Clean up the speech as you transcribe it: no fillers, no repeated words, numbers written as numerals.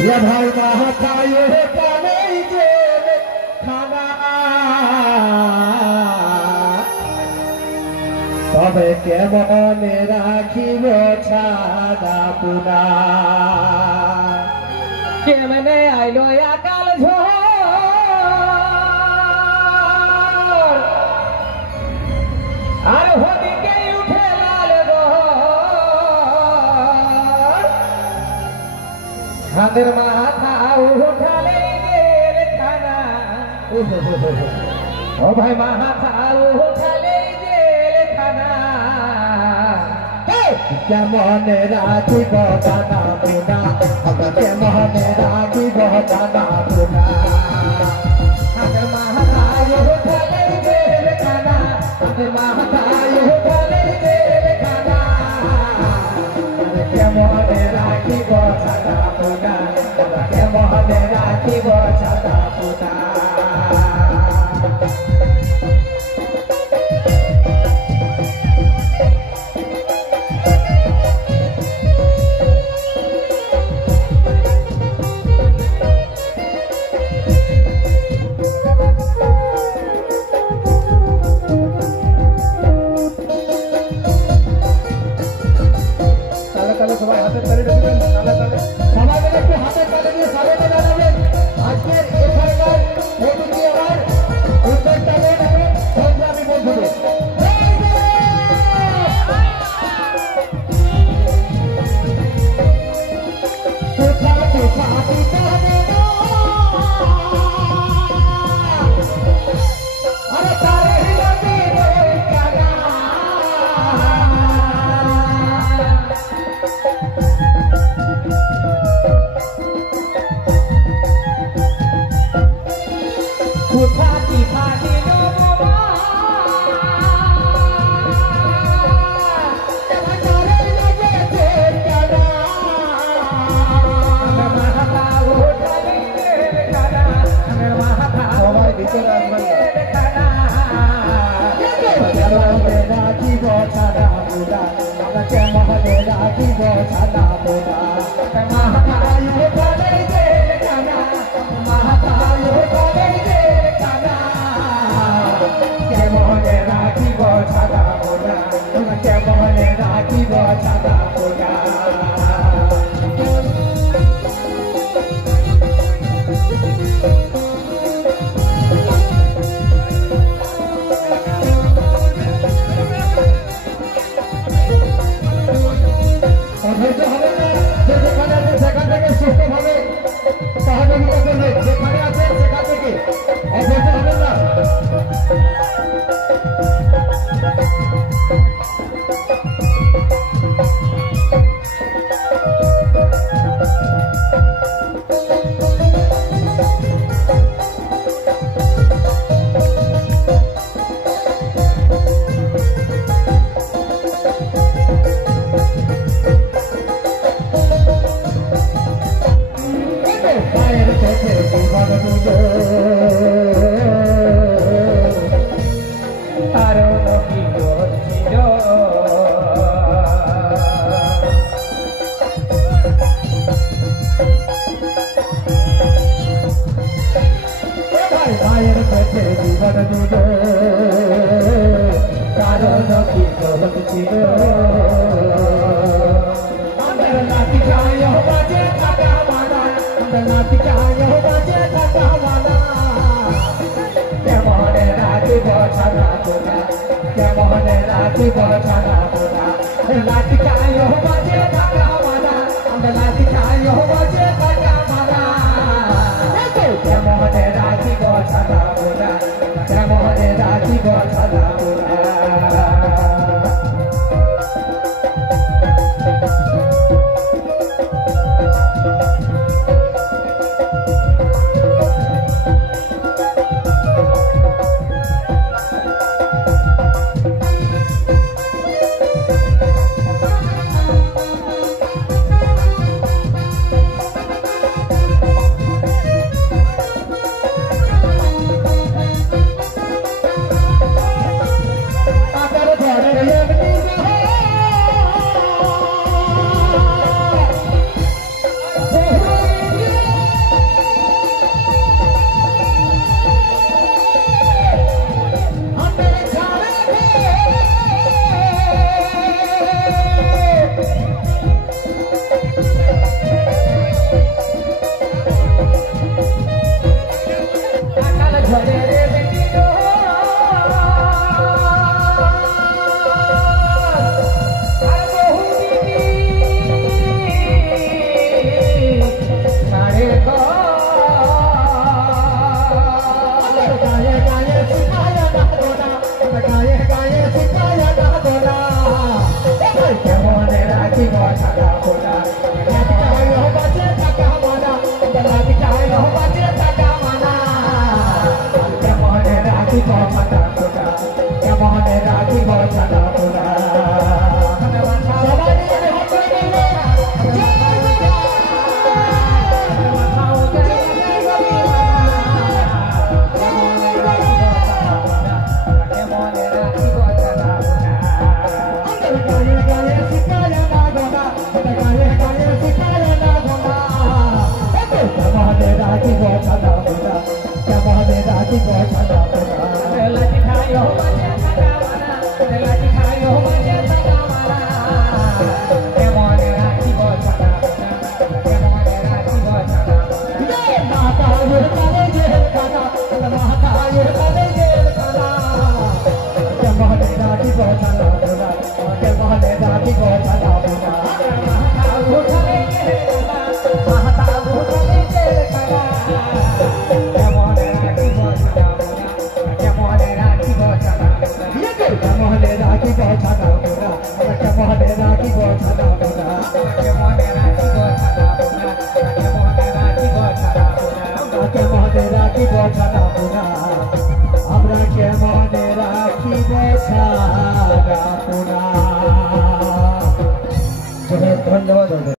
ये भाई माता ये पाने जे खाना तबे के मने राखिब छाड़ा पुना केमने आइलो अकाल झोर আর হদিকে উঠে লাল গোহর হাতের মাথা উঠালে গেল খানা ও ভাই মাথা উঠালে গেল খানা কেমনে রাখিব দানা পুনা কেমনে রাখিব দানা পুনা হাতের মাথা উঠালে গেল খানা হাতের মাথা উঠালে গেল খানা কেমনে রাখিব ছাতা পুনা কেমনে রাখিব ছাতা পুনা সবাই হাতের তালি দিবেন তালে তালে সবাই মিলে একটু হাতের তালি দিয়ে স্বাগত জানাবেন আজকের এখানকার অতিথি আমার উদ্যোক্তাদের এবং সংগ্রামী বন্ধুদের Putati pati no mama, Jangan lagi terkena. mahata utali kana, mahata সবাই ভিতরে আসবেন না। কেমনে রাখিব ছাড়া পুনা কেমনে রাখিব ছাড়া পুনা mahata utali kana, mahata utali kana, কেমনে রাখিব ছাড়া পুনা কেমনে রাখিব ছাড়া পুনা অধৈর্য হবে না যে যেখানে আছে সেখান থেকে সুস্থভাবে সহযোগিতা করবে যেখানে আছে সেখান থেকে অধৈর্য হবে না পায়ের পথে জীবন দুটো কারণ কি ছিল পায়ের পথে জীবন দুটো কারণ কি গলত ছিল আমার নাতি চায় বাজে থাকা মানা আমার নাতি চায় বাজে থাকা মানা কেমনে রাখিব ছাড়া তোরা কেমনে রাখিব ছাড়া তোরা নাতি চায় বাজে থাকা মানা আমার নাতি চায় বাজে থাকা মানা কেমনে রাখিব ছাড়া তোরা কেমনে রাখিব ছাড়া তোরা ছাড়া পোনা লাঠি খায় বাজে থাকা মানা লাঠি খায় বাজে থাকা মানা কেমন রাখিব ছাড়া পোনা কেমন রাখিব ছাড়া পোনা সবাই মিলে হাত তুলে Rakibo Chana Puna